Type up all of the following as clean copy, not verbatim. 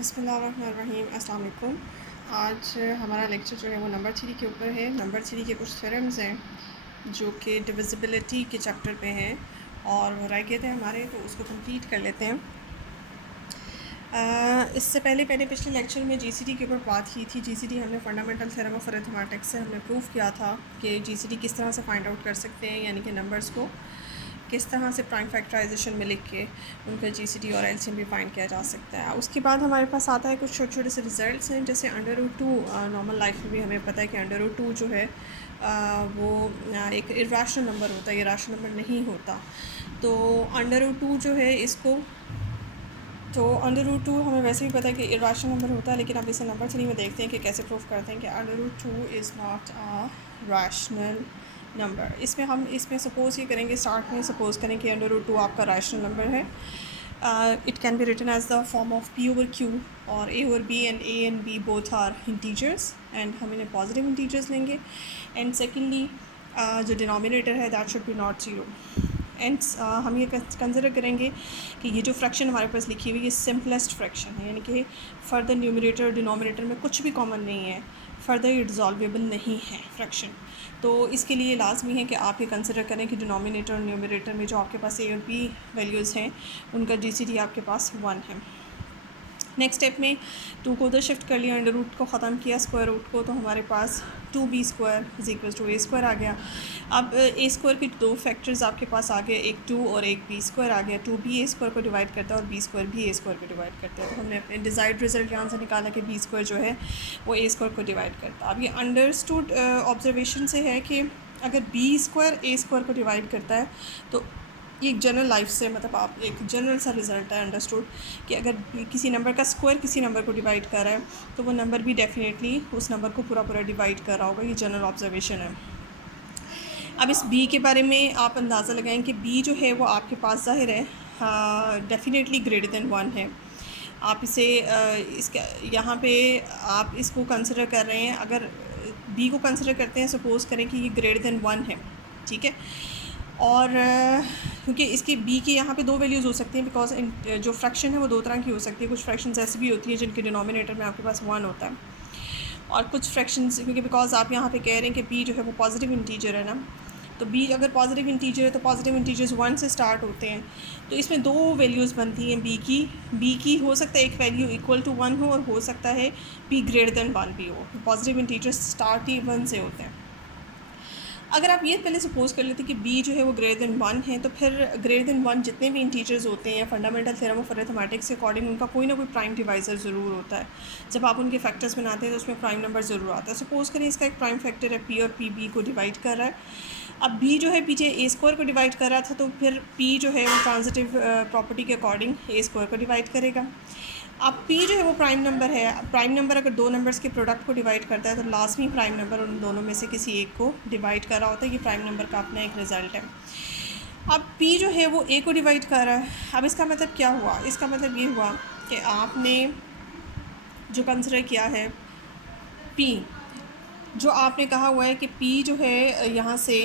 बिस्मिल्लाहिर्रहमानिर्रहीम। अस्सलाम वालेकुम। आज हमारा लेक्चर जो है वो नंबर थ्री के ऊपर है। नंबर थ्री के कुछ थ्योरम्स हैं जो कि डिविजिबिलिटी के चैप्टर पे हैं और वो रह गए थे हमारे, तो उसको कंप्लीट कर लेते हैं। इससे पहले मैंने पिछले लेक्चर में जीसीडी के ऊपर बात की थी। जीसीडी हमने फंडामेंटल थ्योरम ऑफ अरिथमेटिक्स से हमने प्रूव किया था कि जीसीडी किस तरह से फाइंड आउट कर सकते हैं, यानी कि नंबर्स को किस तरह से प्राइम फैक्टराइजेशन में लिख के उनका जीसीडी और एलसीएम भी फाइंड किया जा सकता है। उसके बाद हमारे पास आता है कुछ छोटे छोटे से रिजल्ट्स हैं, जैसे √2। नॉर्मल लाइफ में भी हमें पता है कि √2 जो है वो एक इरेशनल नंबर होता है, ये रैशनल नंबर नहीं होता। तो √2 जो है इसको √2 हमें वैसे भी पता है कि इरेशनल नंबर होता है, लेकिन अब इसे नंबर थ्री में देखते हैं कि कैसे प्रूफ करते हैं कि √2 is not a rational number. इसमें सपोज़ ये करेंगे, स्टार्ट में सपोज़ करें कि √2 आपका रैशनल नंबर है। It can be written as the form of p/q और a और b, and a and b both are integers and हम इन्हें पॉजिटिव इंटीजर्स लेंगे। एंड सेकेंडली जो डिनोमिनेटर है that should be not zero. And हम ये कंसिडर करेंगे कि ये जो फ्रैक्शन हमारे पास लिखी हुई है सिंपलेस्ट फ्रैक्शन है, यानी कि फर्दर न्यूमरेटर और डिनोमिनेटर में कुछ भी कॉमन नहीं है, फर्दर ये डिज़ॉल्वेबल नहीं है फ्रैक्शन। तो इसके लिए लाजमी है कि आप ये कंसिडर करें कि डिनोमिनेटर और न्यूमरेटर में जो आपके पास a और b वैल्यूज़ हैं उनका जीसीडी आपके पास 1 है। नेक्स्ट स्टेप में 2 को उधर शिफ्ट कर लिया, अंडर रूट को ख़त्म किया, स्क्वायर रूट को, तो हमारे पास 2b² = a² आ गया। अब a² के दो फैक्टर्स आपके पास आ गए, एक 2 और एक b² आ गया। 2b a² को डिवाइड करता है और b² भी a² को डिवाइड करता है। तो हमने अपने डिज़ायर्ड रिजल्ट यहाँ से निकाला कि b² जो है वो a² को डिवाइड करता है। अब ये अंडरस्टूड ऑब्जर्वेशन से है कि अगर b² a² को डिवाइड करता है तो ये एक जनरल लाइफ से, मतलब आप एक जनरल सा रिज़ल्ट है अंडरस्टूड कि अगर किसी नंबर का स्क्वायर किसी नंबर को डिवाइड कर रहा है तो वो नंबर भी डेफिनेटली उस नंबर को पूरा डिवाइड कर रहा होगा। ये जनरल ऑब्जर्वेशन है। अब इस b के बारे में आप अंदाज़ा लगाएं कि b जो है वो आपके पास ज़ाहिर है डेफिनेटली ग्रेटर देन 1 है। आप इसे इसका यहाँ पे आप इसको कंसिडर कर रहे हैं, अगर b को कंसिडर करते हैं, सपोज़ करें कि ये ग्रेटर देन 1 है, ठीक है। और क्योंकि इसके b की यहाँ पे दो वैल्यूज़ हो सकती हैं, बिकॉज जो फ्रैक्शन है वो दो तरह की हो सकती है। कुछ फ्रैक्शंस ऐसी भी होती है जिनके डिनोमिनेटर में आपके पास 1 होता है, और कुछ फ्रैक्शंस, क्योंकि बिकॉज आप यहाँ पे कह रहे हैं कि b जो है वो पॉजिटिव इंटीजर है ना, तो b अगर पॉजिटिव इंटीजर है तो पॉजिटिव इंटीजर्स 1 से स्टार्ट होते हैं। तो इसमें दो वैल्यूज़ बनती हैं b की हो सकता है एक वैल्यू इक्वल टू 1 हो और हो सकता है b ग्रेटर देन 1 भी हो। पॉजिटिव इंटीजर्स स्टार्ट ही 1 से होते हैं। अगर आप ये पहले सपोज़ कर लेते कि b जो है वो ग्रेटर देन 1 है, तो फिर ग्रेटर देन 1 जितने भी इंटीजर्स होते हैं फंडामेंटल थ्योरम ऑफ अरिथमेटिक्स के अकॉर्डिंग उनका कोई ना कोई प्राइम डिवाइज़र ज़रूर होता है। जब आप उनके फैक्टर्स बनाते हैं तो उसमें प्राइम नंबर ज़रूर आता है। सपोज़ करें इसका एक प्राइम फैक्टर है p और p b को डिवाइड कर रहा है। अब b जो है पीछे a² को डिवाइड कर रहा था, तो फिर p जो है वो ट्रांजिटिव प्रॉपर्टी के अकॉर्डिंग a² को डिवाइड करेगा। अब p जो है वो प्राइम नंबर है। प्राइम नंबर अगर दो नंबर्स के प्रोडक्ट को डिवाइड करता है तो लाजमी प्राइम नंबर उन दोनों में से किसी एक को डिवाइड कर रहा होता है। ये प्राइम नंबर का अपना एक रिज़ल्ट है। अब p जो है वो a को डिवाइड कर रहा है। अब इसका मतलब क्या हुआ? इसका मतलब ये हुआ कि आपने जो कंसिडर किया है p, जो आपने कहा हुआ है कि p जो है यहाँ से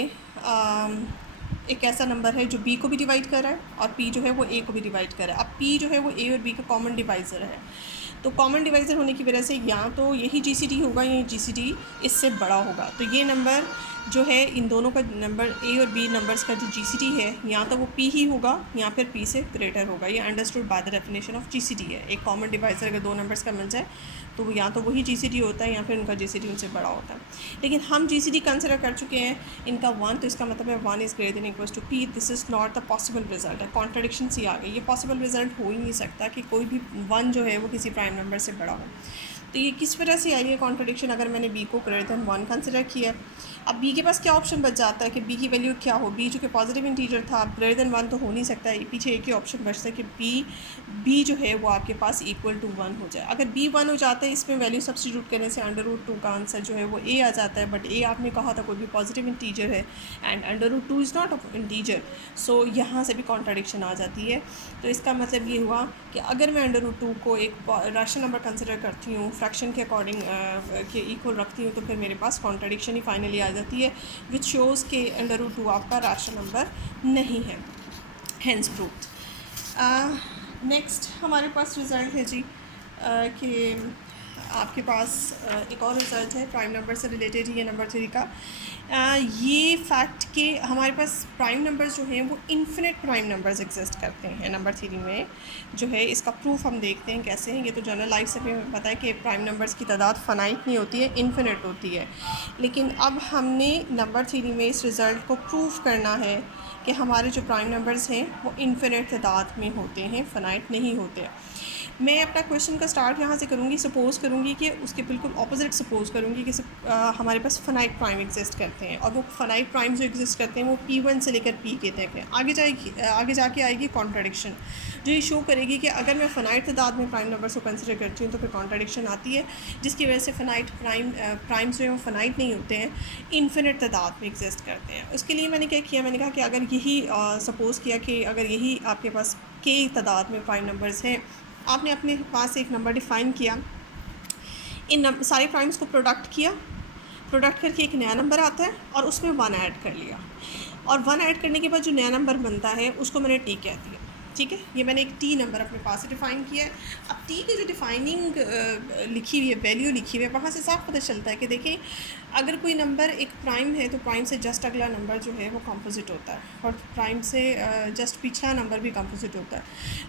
एक ऐसा नंबर है जो b को भी डिवाइड कर रहा है और p जो है वो a को भी डिवाइड कर रहा है। अब p जो है वो a और b का कॉमन डिवाइज़र है, तो कॉमन डिवाइज़र होने की वजह से या तो यही जीसीडी होगा या जीसीडी इससे बड़ा होगा। तो ये नंबर जो है इन दोनों का नंबर a और b नंबर्स का जो जीसीडी है या तो वो p ही होगा या फिर p से ग्रेटर होगा। ये understood by the definition of GCD है। एक कॉमन डिवाइज़र अगर दो नंबर्स का मिल जाए तो वो या तो वही जीसीडी होता है या फिर उनका जीसीडी उनसे बड़ा होता है। लेकिन हम जीसीडी कंसिडर कर चुके हैं इनका 1, तो इसका मतलब है 1 is greater than equals to p। This is not the possible result है, कॉन्ट्रडिक्शन सी आ गई। ये पॉसिबल रिजल्ट हो ही नहीं सकता कि कोई भी 1 जो है वो किसी प्राइम नंबर से बड़ा हो। तो ये किस वजह से आई है कॉन्ट्रडिक्शन? अगर मैंने b को ग्रेटर देन 1 कंसिडर किया, अब b के पास क्या ऑप्शन बच जाता है कि b की वैल्यू क्या हो? b जो कि पॉजिटिव इंटीजर था, अब ग्रेटर देन 1 तो हो नहीं सकता है, पीछे एक ही ऑप्शन बचता है कि b जो है वो आपके पास इक्वल टू 1 हो जाए। अगर b 1 हो जाता है, इसमें वैल्यू सब्स्टिट्यूट करने से √2 का आंसर जो है वो a आ जाता है, बट a आपने कहा था कोई भी पॉजिटिव इंटीजर है एंड √2 इज़ नॉट इंटीजर, सो यहाँ से भी कॉन्ट्रडिक्शन आ जाती है। तो इसका मतलब ये हुआ कि अगर मैं √2 को एक रैशनल नंबर कंसिडर करती हूँ, फ्रैक्शन के अकॉर्डिंग के इक्वल रखती हूँ, तो फिर मेरे पास कॉन्ट्रडिक्शन ही फाइनली आ जाती है, विच शोज़ के √2 आपका रैशनल नंबर नहीं है। Hence proved. नेक्स्ट हमारे पास रिज़ल्ट है जी कि आपके पास एक और रिज़ल्ट है प्राइम नंबर से रिलेटेड ही है नंबर थ्री का। ये फैक्ट कि हमारे पास प्राइम नंबर्स जो हैं वो इन्फिनिट प्राइम नंबर्स एग्जिस्ट करते हैं नंबर थ्री में जो है। इसका प्रूफ हम देखते हैं कैसे हैं। ये तो जनरल लाइफ से भी हमें पता है कि प्राइम नंबर्स की तादाद फ़नाइट नहीं होती है, इन्फिनिट होती है। लेकिन अब हमने नंबर थ्री में इस रिज़ल्ट को प्रूफ करना है कि हमारे जो प्राइम नंबर्स हैं वो इन्फिनिट तादाद में होते हैं, फ़नाइट नहीं होते। मैं अपना क्वेश्चन का स्टार्ट यहाँ से करूँगी। सपोज़ करूँगी कि उसके बिल्कुल ऑपोजिट सपोज़ करूँगी कि हमारे पास फ़नाइट प्राइम एग्जिस्ट करते हैं और वो फ़नाइट प्राइम जो एग्जिस्ट करते हैं वो P1 से लेकर P के तक है। आगे जाके आएगी कॉन्ट्राडिक्शन जो ये शो करेगी कि अगर मैं फ़नाइट तादाद में प्राइम नंबर्स को कंसिडर करती हूँ तो फिर कॉन्ट्राडिक्शन आती है, जिसकी वजह से फ़नाइट प्राइम्स जो है वो फ़नाइट नहीं होते हैं, इन्फिनिट तादाद में एग्जिस्ट करते हैं। उसके लिए मैंने क्या किया, मैंने कहा कि अगर यही सपोज़ किया कि अगर यही आपके पास k तादाद में प्राइम नंबर्स हैं, आपने अपने पास एक नंबर डिफ़ाइन किया, इन सारे प्राइम्स को प्रोडक्ट करके एक नया नंबर आता है और उसमें वन ऐड कर लिया, और वन ऐड करने के बाद जो नया नंबर बनता है उसको मैंने टी कह दिया। ठीक है, ये मैंने एक टी नंबर अपने पास से डिफ़ाइन किया है। अब टी की जो डिफ़ाइनिंग लिखी हुई है, वैल्यू लिखी हुई है, वहाँ से साफ पता चलता है कि देखिए अगर कोई नंबर एक प्राइम है तो प्राइम से जस्ट अगला नंबर जो है वो कंपोजिट होता है, और प्राइम से जस्ट पिछला नंबर भी कंपोजिट होता है।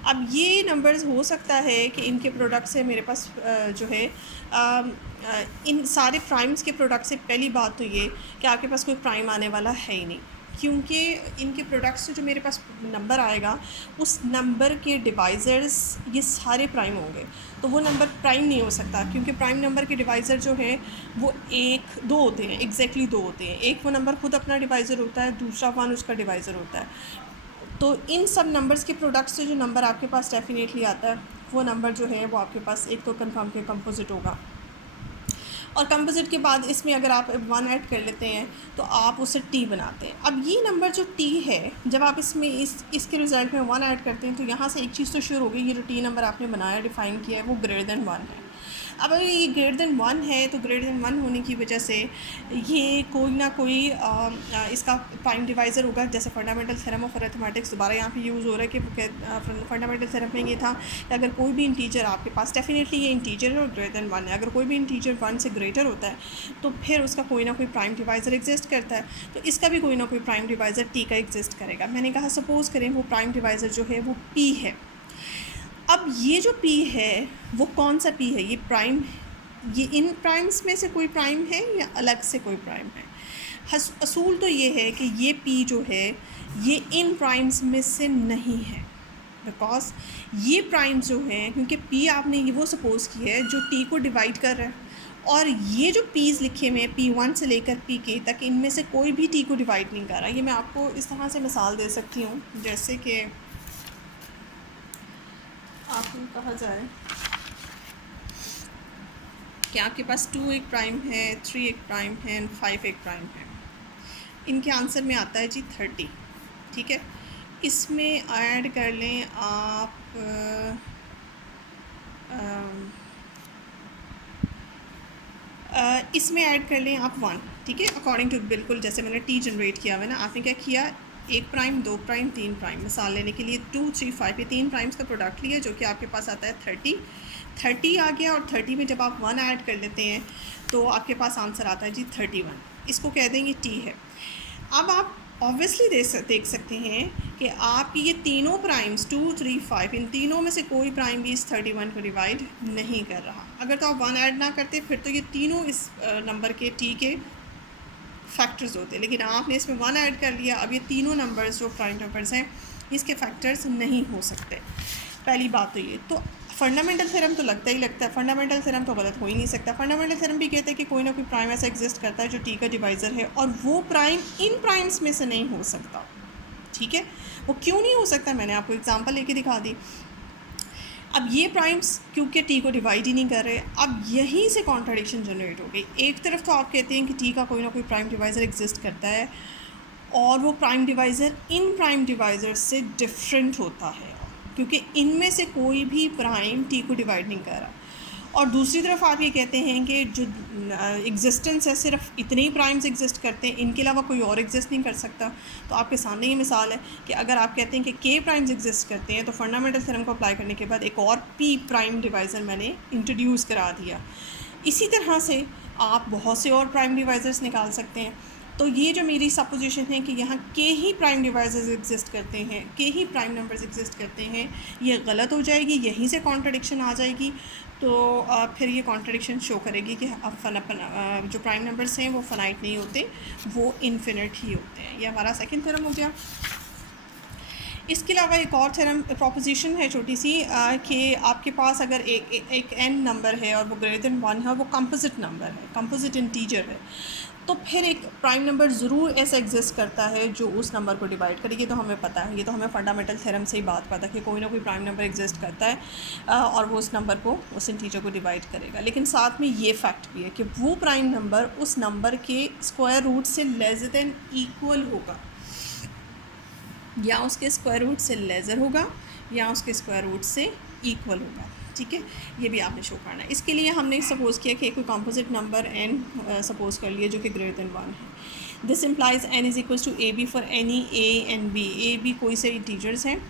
अब ये नंबर्स हो सकता है कि इनके प्रोडक्ट से मेरे पास जो है इन सारे प्राइम्स के प्रोडक्ट से पहली बात तो ये कि आपके पास कोई प्राइम आने वाला है ही नहीं, क्योंकि इनके प्रोडक्ट से जो मेरे पास नंबर आएगा उस नंबर के डिवाइज़र्स ये सारे प्राइम होंगे, तो वो नंबर प्राइम नहीं हो सकता, क्योंकि प्राइम नंबर के डिवाइज़र जो हैं वो एक दो होते हैं, एग्जैक्टली दो होते हैं। एक वो नंबर खुद अपना डिवाइज़र होता है, दूसरा वन उसका डिवाइज़र होता है। तो इन सब नंबर्स के प्रोडक्ट से जो नंबर आपके पास डेफिनेटली आता है वो नंबर जो है वो आपके पास एक तो कन्फर्म के कंपोजिट होगा, और कंपोजिट के बाद इसमें अगर आप वन ऐड कर लेते हैं तो आप उसे टी बनाते हैं। अब ये नंबर जो टी है, जब आप इसमें इसके रिज़ल्ट में वन ऐड करते हैं तो यहाँ से एक चीज़ तो शुरू हो गई, ये जो टी नंबर आपने बनाया डिफ़ाइन किया है वो ग्रेटर देन वन है। अब अगर ये ग्रेटर देन वन है तो ग्रेटर देन वन होने की वजह से ये कोई ना कोई इसका प्राइम डिवाइज़र होगा। जैसे फंडामेंटल थ्योरम ऑफ अरिथमेटिक्स दोबारा यहाँ पे यूज़ हो रहा है कि फंडामेंटल थ्योरम में ये था कि अगर कोई भी इंटीजर आपके पास, डेफिनेटली ये इंटीजर है और ग्रेटर देन वन है, अगर कोई भी इंटीजर वन से ग्रेटर होता है तो फिर उसका कोई ना कोई प्राइम डिवाइज़र एग्जिस्ट करता है, तो इसका भी कोई ना कोई प्राइम डिवाइज़र टी का एग्जिस्ट करेगा। मैंने कहा सपोज़ करें वो प्राइम डिवाइज़र जो है वो पी है। अब ये जो P है वो कौन सा P है, ये प्राइम, ये इन प्राइम्स में से कोई प्राइम है या अलग से कोई प्राइम है? असूल तो ये है कि ये P जो है ये इन प्राइम्स में से नहीं है, बिकॉज ये प्राइम्स जो हैं, क्योंकि P आपने ये वो सपोज़ किया है जो T को डिवाइड कर रहा है, और ये जो P's लिखे हुए हैं P1 से लेकर Pk तक, इनमें से कोई भी T को डिवाइड नहीं कर रहा। ये मैं आपको इस तरह से मिसाल दे सकती हूँ, जैसे कि आपको कहा जाए कि आपके पास 2 एक प्राइम है, 3 एक प्राइम है एंड 5 एक प्राइम है। इनके आंसर में आता है जी 30। ठीक है, इसमें ऐड कर लें आप इसमें ऐड कर लें आप 1। ठीक है, अकॉर्डिंग टू बिल्कुल जैसे मैंने टी जनरेट किया हुआ है ना, आपने क्या किया, एक प्राइम, दो प्राइम, तीन प्राइम, मिसाल लेने के लिए 2 3 5 ये तीन प्राइम्स का प्रोडक्ट लिया जो कि आपके पास आता है 30 आ गया, और 30 में जब आप 1 ऐड कर लेते हैं तो आपके पास आंसर आता है जी 31। इसको कह देंगे टी है। अब आप ऑब्वियसली देख सकते हैं कि आपकी ये तीनों प्राइम्स 2 3 5 इन तीनों में से कोई प्राइम भी इस 31 को डिवाइड नहीं कर रहा। अगर तो आप 1 ऐड ना करते फिर तो ये तीनों इस नंबर के टी के फैक्टर्स होते, लेकिन आपने इसमें 1 ऐड कर लिया। अब ये तीनों नंबर्स जो प्राइम नंबर्स हैं इसके फैक्टर्स नहीं हो सकते। पहली बात तो ये, तो फंडामेंटल थ्योरम तो लगता ही लगता है, फंडामेंटल थ्योरम तो गलत हो ही नहीं सकता। फंडामेंटल थ्योरम भी कहता है कि कोई ना कोई प्राइम ऐसा एग्जिस्ट करता है जो टी का डिवाइज़र है, और वो प्राइम इन प्राइम्स में से नहीं हो सकता। ठीक है, वो क्यों नहीं हो सकता, मैंने आपको एग्जांपल लेके दिखा दी। अब ये प्राइम्स क्योंकि टी को डिवाइड ही नहीं कर रहे, अब यहीं से कॉन्ट्राडिक्शन जनरेट हो गई। एक तरफ तो आप कहते हैं कि टी का कोई ना कोई प्राइम डिवाइज़र एग्जिस्ट करता है, और वो प्राइम डिवाइज़र इन प्राइम डिवाइज़र से डिफरेंट होता है, क्योंकि इनमें से कोई भी प्राइम टी को डिवाइड नहीं कर रहा। और दूसरी तरफ आप ये कहते हैं कि जो एग्जिस्टेंस है सिर्फ इतने ही प्राइम्स एग्जिस्ट करते हैं, इनके अलावा कोई और एग्जिस्ट नहीं कर सकता। तो आपके सामने ये मिसाल है कि अगर आप कहते हैं कि के प्राइम्स एग्जिस्ट करते हैं तो फंडामेंटल थ्योरम को अप्लाई करने के बाद एक और पी प्राइम डिवाइज़र मैंने इंट्रोड्यूस करा दिया। इसी तरह से आप बहुत से और प्राइम डिवाइज़र्स निकाल सकते हैं। तो ये जो मेरी सपोजिशन है कि यहाँ के ही प्राइम डिवाइज़र्स एग्जिस्ट करते हैं, के ही प्राइम नंबर्स एग्जिस्ट करते हैं, ये गलत हो जाएगी, यहीं से कॉन्ट्रडिक्शन आ जाएगी। तो फिर ये कॉन्ट्रडिक्शन शो करेगी कि अब जो प्राइम नंबर्स हैं वो फ़नाइट नहीं होते, वो इन्फिनिट ही होते हैं। ये हमारा सेकंड थ्योरम हो गया। इसके अलावा एक और थ्योरम प्रोपोजिशन है छोटी सी कि आपके पास अगर एक एन नंबर है और वो ग्रेटर देन 1 है और वो कंपोजिट नंबर है, कंपोजिट इंटीजर है, तो फिर एक प्राइम नंबर ज़रूर ऐसा एग्जिस्ट करता है जो उस नंबर को डिवाइड करेगी। तो हमें पता है, ये तो हमें फंडामेंटल थ्योरम से ही बात पता है कि कोई ना कोई प्राइम नंबर एग्जिस्ट करता है और वो उस नंबर को, उस इंटीजर को डिवाइड करेगा। लेकिन साथ में ये फैक्ट भी है कि वो प्राइम नंबर उस नंबर के स्क्वायर रूट से लेस देन इक्वल होगा, या उसके स्क्वायर रूट से लेज़र होगा या उसके स्क्वायर रूट से इक्वल होगा। ठीक है, ये भी आपने शो करना है। इसके लिए हमने सपोज़ किया कि कोई कंपोजिट नंबर n सपोज़ कर लिया जो कि ग्रेटर देन 1 है। This implies n is equals to a b for any a and b। A b कोई से इंटीजर्स हैं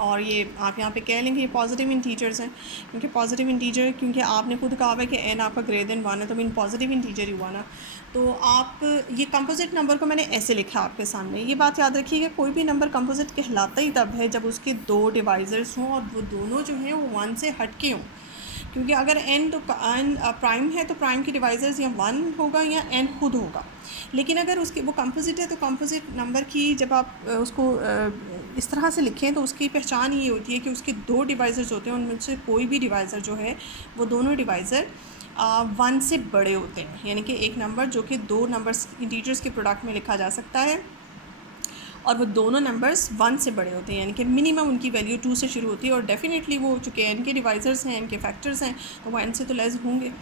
और ये आप यहाँ पे कह लेंगे ये पॉजिटिव इंटीजर्स हैं, क्योंकि पॉजिटिव इंटीजर, क्योंकि आपने खुद कहा है कि n आपका ग्रेटर देन 1 है तो मीन पॉजिटिव इंटीजर ही हुआ ना। तो आप ये कंपोजिट नंबर को मैंने ऐसे लिखा आपके सामने। ये बात याद रखिएगा, कोई भी नंबर कंपोजिट कहलाता ही तब है जब उसके दो डिवाइज़र्स हों और वो दोनों जो हैं वो 1 से हट के हों। क्योंकि अगर n तो प्राइम है तो प्राइम के डिवाइज़र्स या 1 होगा या n खुद होगा। लेकिन अगर उसके वो कंपोजिट है तो कंपोजिट नंबर की जब आप उसको इस तरह से लिखें तो उसकी पहचान ये होती है कि उसके दो डिवाइज़र्स होते हैं, उनमें से कोई भी डिवाइज़र जो है वो दोनों डिवाइज़र 1 से बड़े होते हैं। यानी कि एक नंबर जो कि दो नंबर्स इंटीजर्स के प्रोडक्ट में लिखा जा सकता है और वो दोनों नंबर्स 1 से बड़े होते हैं, यानी कि मिनिमम उनकी वैल्यू 2 से शुरू होती है। और डेफिनेटली वो चूँकि n के डिवाइज़र्स हैं, n के फैक्टर्स हैं, तो वो n से तो लेस होंगे।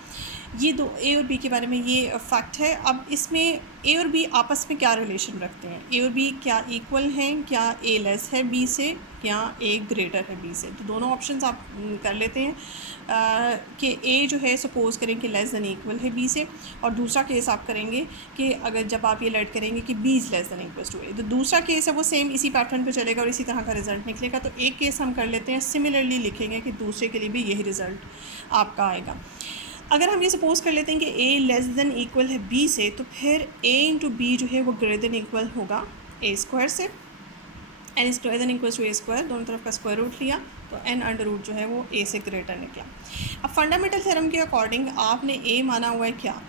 ये दो a और b के बारे में ये फैक्ट है। अब इसमें a और b आपस में क्या रिलेशन रखते हैं, a और b क्या इक्वल हैं, क्या a लेस है b से, क्या a ग्रेटर है b से। तो दोनों ऑप्शंस आप कर लेते हैं कि a जो है सपोज़ करें कि लेस दैन इक्वल है b से, और दूसरा केस आप करेंगे कि अगर जब आप ये लेट करेंगे कि b is less than equal to a, तो दूसरा केस है वो सेम इसी पैटर्न पे चलेगा और इसी तरह का रिज़ल्ट निकलेगा। तो एक केस हम कर लेते हैं, सिमिलरली लिखेंगे कि दूसरे के लिए भी यही रिज़ल्ट आपका आएगा। अगर हम ये सपोज़ कर लेते हैं कि a लेस दैन इक्वल है b से, तो फिर a इंटू b जो है वो ग्रेटर दैन इक्वल होगा a स्क्वायर से। n is greater than equal to a square, दोनों तरफ का स्क्वायर रूट लिया तो n अंडर रूट जो है वो a से ग्रेटर निकला। अब फंडामेंटल थ्योरम के अकॉर्डिंग आपने a माना हुआ है क्या,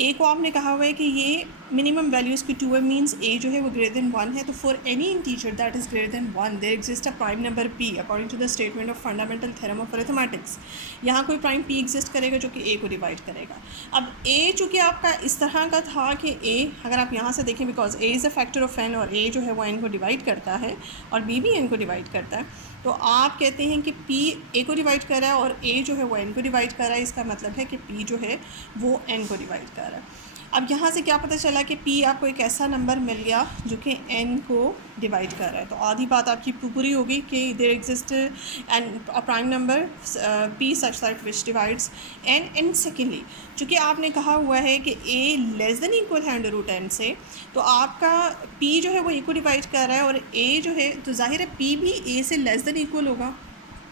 a को आपने कहा हुआ है कि ये मिनिमम वैल्यू इसकी 2 है, मीन्स a जो है वो ग्रेटर देन 1 है। तो for any integer that is greater than 1 there exist a prime number p according to the statement of fundamental theorem of arithmetics. यहाँ कोई प्राइम p एग्जिस्ट करेगा जो कि a को डिवाइड करेगा। अब a चूँकि आपका इस तरह का था कि a अगर आप यहाँ से देखें, because a is a factor of n और a जो है वो n को डिवाइड करता है और b भी n को डिवाइड करता है, तो आप कहते हैं कि p a को डिवाइड कर रहा है और a जो है वो n को डिवाइड कर रहा है। इसका मतलब है कि p जो है वो n को डिवाइड कर रहा है। अब यहाँ से क्या पता चला कि p आपको एक ऐसा नंबर मिल गया जो कि n को डिवाइड कर रहा है। तो आधी बात आपकी पूरी होगी कि there exist an prime number p such that which divides n। And secondly चूँकि आपने कहा हुआ है कि a लेस देन इक्वल है अंडर रूट n से, तो आपका p जो है वो a को डिवाइड कर रहा है और a जो है तो जाहिर है p भी a से लेस देन इक्वल होगा,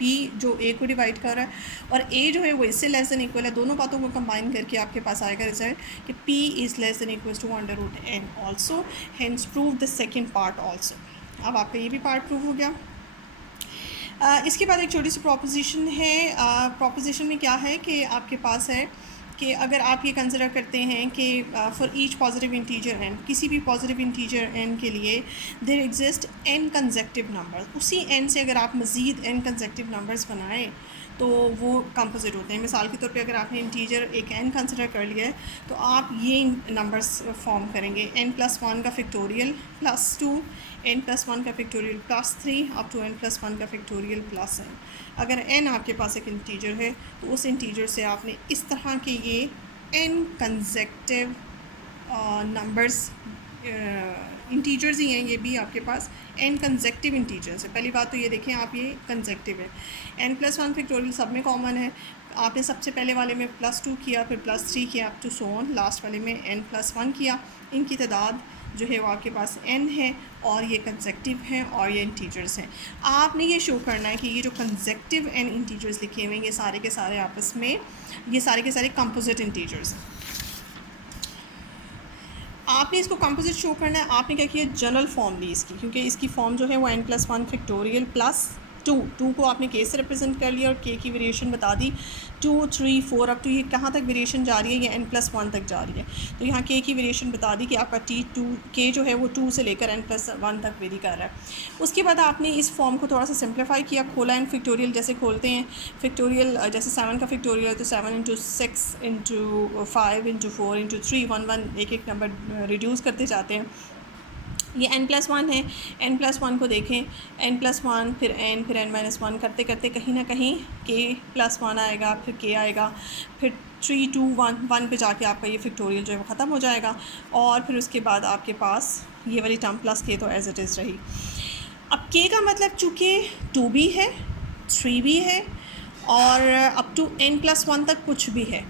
p जो a को डिवाइड कर रहा है और a जो है वो इससे लेस देन इक्वल है। दोनों बातों को कंबाइन करके आपके पास आएगा रिजल्ट कि p is less than equal to under root n also, hence prove the second part also. अब आपका ये भी पार्ट प्रूव हो गया। इसके बाद एक छोटी सी प्रोपोजिशन है। प्रोपोजिशन में क्या है कि आपके पास है कि अगर आप ये कंसिडर करते हैं कि for each positive integer n, किसी भी पॉजिटिव इंटीजर n के लिए there exist n consecutive number, उसी n से अगर आप मज़ीद n कंसेक्टिव नंबर्स बनाएं तो वो कंपोजिट होते हैं। मिसाल के तौर पे अगर आपने इंटीजर एक n कंसिडर कर लिया है तो आप ये नंबर्स फॉर्म करेंगे n+1 का फैक्टोरियल +2, n+1 का फैक्टोरियल +3 अप टू n+1 का फैक्टोरियल +n। अगर n आपके पास एक इंटीजर है तो उस इंटीजर से आपने इस तरह के ये n कंसेक्टिव नंबर्स, इंटीजर्स ही हैं ये भी आपके पास n कंसेक्टिव इंटीजर्स है। पहली बात तो ये देखें आप, ये कंसेक्टिव है। n+1 फैक्टोरियल सब में कॉमन है, आपने सबसे पहले वाले में +2 किया, फिर +3 किया, up to so on, last वाले में n+1 किया। इनकी तादाद जो है वो आपके पास n है और ये कंसेक्टिव हैं और ये इंटीजर्स हैं। आपने ये शो करना है कि ये जो कंसेक्टिव n इंटीजर्स लिखे हुए हैं ये सारे के सारे आपस में, ये सारे के सारे कंपोजिट इंटीजर्स हैं। आपने इसको कंपोजिट शो करना है। आपने क्या किया, जनरल फॉर्म ली इसकी, क्योंकि इसकी फॉर्म जो है वो n+1 फैक्टोरियल प्लस 2 को आपने k से रिप्रेजेंट कर लिया और k की वेरिएशन बता दी 2, 3, 4 अप टू ये कहाँ तक वेरिएशन जा रही है, ये n+1 तक जा रही है। तो यहाँ k की वेरिएशन बता दी कि आपका k जो है वो 2 से लेकर n+1 तक वेरी कर रहा है। उसके बाद आपने इस फॉर्म को थोड़ा सा सिंप्लीफाई किया, खोला n फैक्टोरियल जैसे खोलते हैं, फैक्टोरियल जैसे 7 का फैक्टोरियल है तो 7 × 6 × 5 × 4 × 3 1 एक एक नंबर रिड्यूस करते जाते हैं। ये n+1 है, n+1 को देखें, n+1 फिर n-1 करते करते कहीं ना कहीं k+1 आएगा, फिर k आएगा, फिर 3, 2, 1 पे जाके आपका ये फैक्टोरियल जो है वो ख़त्म हो जाएगा और फिर उसके बाद आपके पास ये वाली टर्म प्लस k तो एज इट इज़ रही। अब k का मतलब चूँकि 2 भी है, 3 भी है और अप टू n+1 तक कुछ भी है,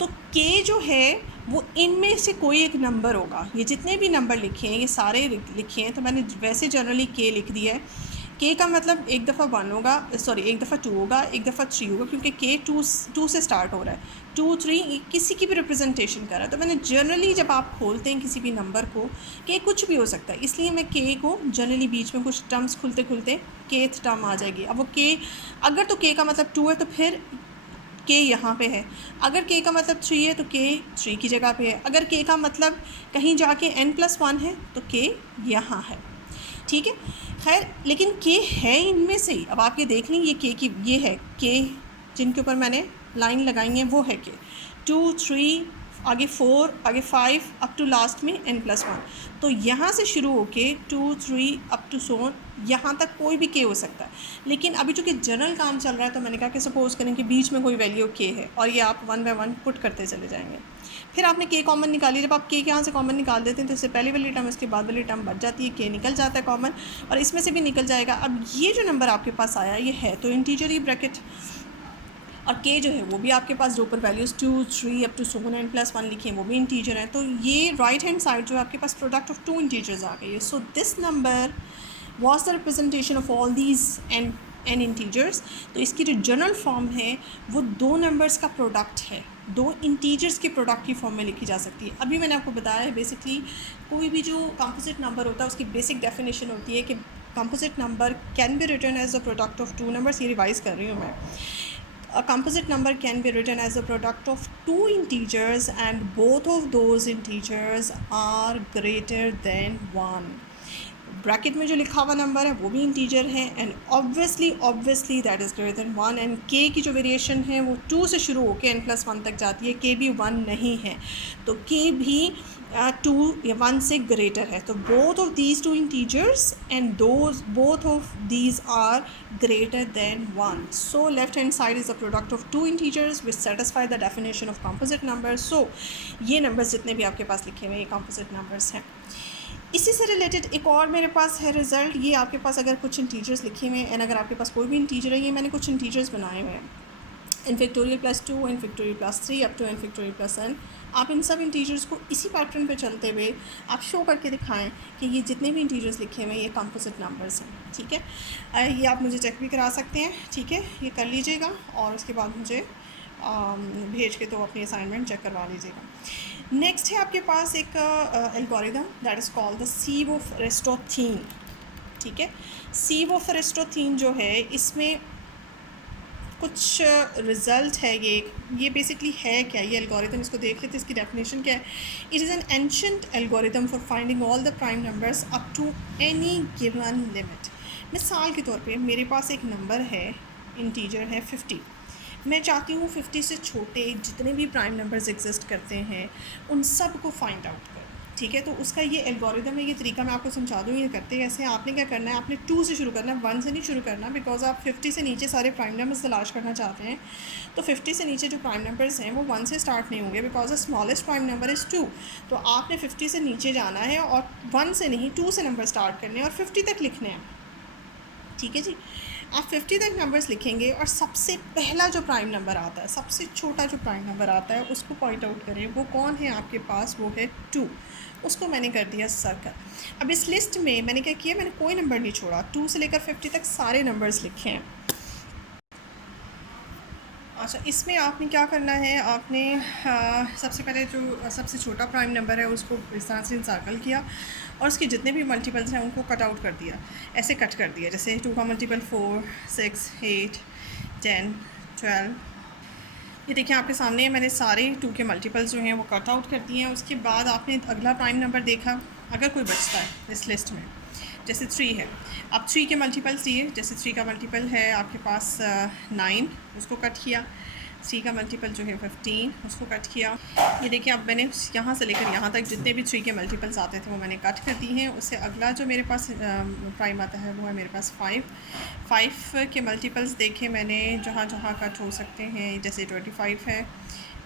तो k जो है वो इनमें से कोई एक नंबर होगा। ये जितने भी नंबर लिखे हैं ये सारे लिखे हैं, तो मैंने वैसे जनरली k लिख दिया है। k का मतलब एक दफ़ा 1 होगा, सॉरी एक दफ़ा 2 होगा, एक दफ़ा 3 होगा, क्योंकि k 2 से स्टार्ट हो रहा है, 2, 3 किसी की भी रिप्रेजेंटेशन कर रहा है। तो मैंने जनरली जब आप खोलते हैं किसी भी नंबर को, k कुछ भी हो सकता है, इसलिए मैं k को जनरली बीच में कुछ टर्म्स खुलते खुलते kth टर्म आ जाएगी। अब वो k अगर तो k का मतलब 2 है तो फिर k यहाँ पे है, अगर k का मतलब 3 है तो k 3 की जगह पे है, अगर k का मतलब कहीं जाके n+1 है तो k यहाँ है, ठीक है। खैर लेकिन k है इनमें से ही। अब आप ये देख लें, ये k की ये है k जिनके ऊपर मैंने लाइन लगाई है वो है k, 2, 3 आगे 4 आगे 5 अप टू लास्ट में n+1। तो यहाँ से शुरू होके 2, 3 अप टू सो यहाँ तक कोई भी k हो सकता है। लेकिन अभी चूँकि जनरल काम चल रहा है तो मैंने कहा कि सपोज़ करें कि बीच में कोई वैल्यू k है और ये आप 1 बाय 1 पुट करते चले जाएंगे। फिर आपने k कॉमन निकाली। जब आप k के यहाँ से कॉमन निकाल देते हैं तो इससे पहले वाली टर्म इसके बाद वाली टर्म बच जाती है, k निकल जाता है कॉमन और इसमें से भी निकल जाएगा। अब ये जो नंबर आपके पास आया ये है तो इंटीजर ही ब्रैकेट, और k जो है वो भी आपके पास जो ऊपर values 2, 3 up to so n+1 लिखे हैं वो भी इंटीजर हैं। तो ये राइट हैंड साइड जो है आपके पास प्रोडक्ट ऑफ 2 इंटीजर्स आ गई है। So this number was the representation of all these n integers. तो इसकी जो जनरल फॉर्म है वो 2 नंबर्स का प्रोडक्ट है, 2 इंटीजर्स के प्रोडक्ट की फॉर्म में लिखी जा सकती है। अभी मैंने आपको बताया है बेसिकली कोई भी जो कंपोजिट नंबर होता है उसकी बेसिक डेफिनेशन होती है कि composite number can be written as a product of 2 numbers. ये रिवाइज़ कर रही हूँ मैं। A composite number can be written as a product of 2 integers and both of those integers are greater than 1. Bracket में जो लिखा हुआ number है वो भी इंटीजर है and obviously that is greater than 1। And k की जो वेरिएशन है वो 2 से शुरू होकर n+1 तक जाती है, k भी 1 नहीं है तो k भी 2 या 1 से ग्रेटर है। तो both of these 2 integers and both of these are greater than 1. So left hand side is the product of 2 integers which satisfy the definition of composite numbers. So ये numbers जितने भी आपके पास लिखे हुए हैं ये composite numbers हैं। इसी से रिलेटेड एक और मेरे पास है रिज़ल्ट। ये आपके पास अगर कुछ इंटीजर्स लिखे हुए हैं एंड अगर आपके पास कोई भी इंटीजर है, ये मैंने कुछ इंटीजर्स बनाए हुए हैं, n factorial +2, n factorial +3 up to n factorial +n। आप इन सब इंटीजर्स को इसी पैटर्न पे चलते हुए आप शो करके दिखाएं कि ये जितने भी इंटीजर्स लिखे हुए हैं ये कंपोजिट नंबर्स हैं, ठीक है। ये आप मुझे चेक भी करा सकते हैं, ठीक है, ये कर लीजिएगा और उसके बाद मुझे भेज के तो अपनी असाइनमेंट चेक करवा लीजिएगा। नेक्स्ट है आपके पास एक algorithm that is called the sieve of Eratosthenes, ठीक है। सीव ऑफ एरिस्टोथीन जो है इसमें कुछ रिज़ल्ट है, ये बेसिकली है क्या, ये एल्गोरिथम इसको देख लेते हैं, इसकी डेफिनेशन क्या है। It is an ancient algorithm for finding all the prime numbers up to any given limit. मिसाल के तौर पे मेरे पास एक नंबर है, इंटीजर है 50, मैं चाहती हूँ 50 से छोटे जितने भी प्राइम नंबर्स एग्जिस्ट करते हैं उन सब को फाइंड आउट कर, ठीक है। तो उसका ये एल्गोरिथम है, ये तरीका मैं आपको समझा दूँ ये करते कैसे। आपने क्या करना है, आपने 2 से शुरू करना है, 1 से नहीं शुरू करना, बिकॉज आप 50 से नीचे सारे प्राइम नंबर्स तलाश करना चाहते हैं। तो 50 से नीचे जो प्राइम नंबर्स हैं वो 1 से स्टार्ट नहीं होंगे because the smallest prime number is 2। तो आपने 50 से नीचे जाना है और 1 से नहीं 2 से नंबर स्टार्ट करने हैं और 50 तक लिखने हैं, ठीक है जी। आप 50 तक नंबर्स लिखेंगे और सबसे पहला जो प्राइम नंबर आता है, सबसे छोटा जो प्राइम नंबर आता है, उसको पॉइंट आउट करें। वो कौन है आपके पास? वो है 2। उसको मैंने कर दिया सर्कल। अब इस लिस्ट में मैंने क्या किया, मैंने कोई नंबर नहीं छोड़ा, 2 से लेकर 50 तक सारे नंबर्स लिखे हैं। अच्छा, इसमें आपने क्या करना है, आपने सबसे पहले जो सबसे छोटा प्राइम नंबर है उसको इस तरह से सर्कल किया और उसके जितने भी मल्टीपल्स हैं उनको कट आउट कर दिया, ऐसे कट कर दिया। जैसे 2 का मल्टीपल 4, 6, 8, 10, 12। ये देखिए आपके सामने है, मैंने सारे 2 के मल्टीपल्स जो हैं वो कट आउट कर दिए हैं। उसके बाद आपने अगला प्राइम नंबर देखा, अगर कोई बचता है इस लिस्ट में, जैसे 3 है, आप 3 के मल्टीपल्स दिए। जैसे 3 का मल्टीपल है आपके पास 9, उसको कट किया। 3 का मल्टीपल जो है 15, उसको कट किया। ये देखिए अब मैंने यहाँ से लेकर यहाँ तक जितने भी 3 के मल्टीपल्स आते थे वो मैंने कट कर दी हैं। उससे अगला जो मेरे पास प्राइम आता है वो है मेरे पास 5 के मल्टीपल्स देखे मैंने जहाँ जहाँ कट हो सकते हैं। जैसे 25 है,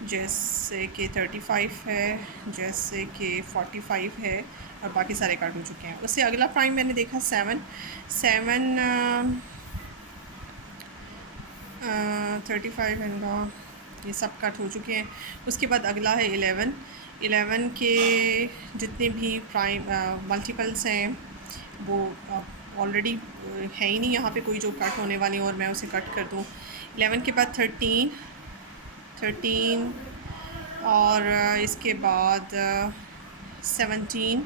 जैसे कि 35 है, जैसे कि 45 है, और बाकी सारे कट हो चुके हैं। उससे अगला प्राइम मैंने देखा 7 35 एंड ये सब कट हो चुके हैं। उसके बाद अगला है 11 के जितने भी प्राइम मल्टीपल्स हैं वो ऑलरेडी है ही नहीं यहाँ पे कोई जो कट होने वाली और मैं उसे कट कर दूँ। 11 के बाद 13 और इसके बाद 17,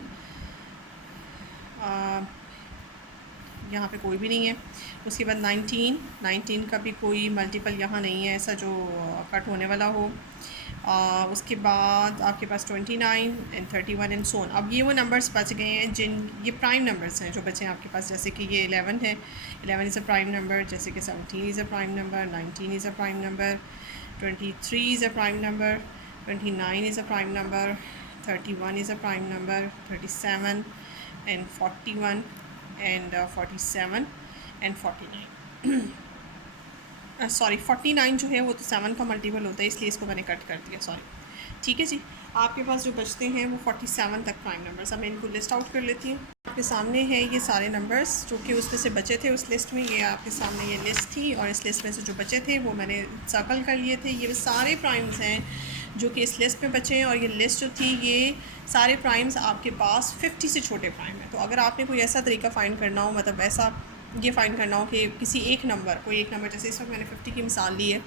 यहाँ पे कोई भी नहीं है। उसके बाद 19 का भी कोई मल्टीपल यहाँ नहीं है ऐसा जो कट होने वाला हो। उसके बाद आपके पास 29 एंड 31 एंड सोन। अब ये वो नंबर्स बच गए हैं ये प्राइम नंबर्स हैं जो बचे हैं आपके पास। जैसे कि ये 11 है, 11 इज़ अ प्राइम नंबर। जैसे कि 17 is a prime number, 19 is a prime number, 23 is a prime number, 29 is a prime number, 31 is a prime number, 37 and 41 and 47 and 49। Sorry 49 जो है वो तो 7 का मल्टीपल होता है, इसलिए इसको मैंने कट कर दिया, सॉरी। ठीक है जी, आपके पास जो बचते हैं वो 47 तक प्राइम नंबर्स। अब मैं इनको लिस्ट आउट कर लेती हूँ। आपके सामने है ये सारे नंबर्स जो कि उसमें से बचे थे उस लिस्ट में। ये आपके सामने ये लिस्ट थी और इस लिस्ट में से जो बचे थे वो मैंने सर्कल कर लिए थे। ये सारे प्राइम्स हैं जो कि इस लिस्ट में बचे हैं और ये लिस्ट जो थी ये सारे प्राइम्स आपके पास 50 से छोटे प्राइम हैं। तो अगर आपने कोई ऐसा तरीका फ़ाइंड करना हो, मतलब ऐसा ये फ़ाइंड करना हो कि किसी एक नंबर, कोई एक नंबर, जैसे इस वक्त मैंने 50 की मिसाल ली है,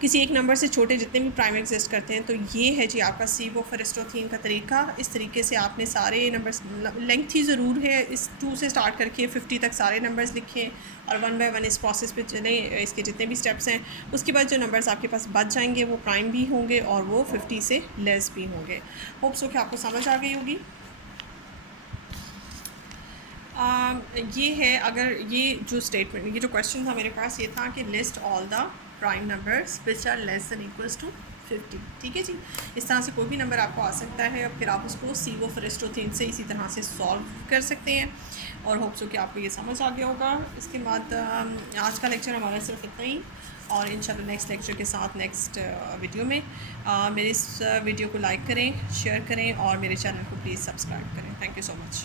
किसी एक नंबर से छोटे जितने भी प्राइम एग्जिस्ट करते हैं, तो ये है जी आपका सीवोफ अरिस्टोथीन का तरीका। इस तरीके से आपने सारे नंबर्स, लेंथ ही ज़रूर है, इस 2 से स्टार्ट करके 50 तक सारे नंबर्स लिखें और 1 बाय 1 इस प्रोसेस पे चलें। इसके जितने भी स्टेप्स हैं, उसके बाद जो नंबर्स आपके पास बच जाएंगे वो प्राइम भी होंगे और वो 50 से लेस भी होंगे। होप सो कि आपको समझ आ गई होगी। ये है, अगर ये जो स्टेटमेंट, ये जो क्वेश्चन था मेरे पास, ये था कि list all the prime numbers which are less than equals to 50। ठीक है जी, इस तरह से कोई भी नंबर आपको आ सकता है और फिर आप उसको सीवोफ अरिस्टोथीन से इसी तरह से सॉल्व कर सकते हैं। और होप सो कि आपको ये समझ आ गया होगा। इसके बाद आज का लेक्चर हमारा सिर्फ इतना ही, और इंशाल्लाह नेक्स्ट लेक्चर के साथ नेक्स्ट वीडियो में मेरे इस वीडियो को लाइक करें, शेयर करें और मेरे चैनल को प्लीज़ सब्सक्राइब करें। Thank you so much.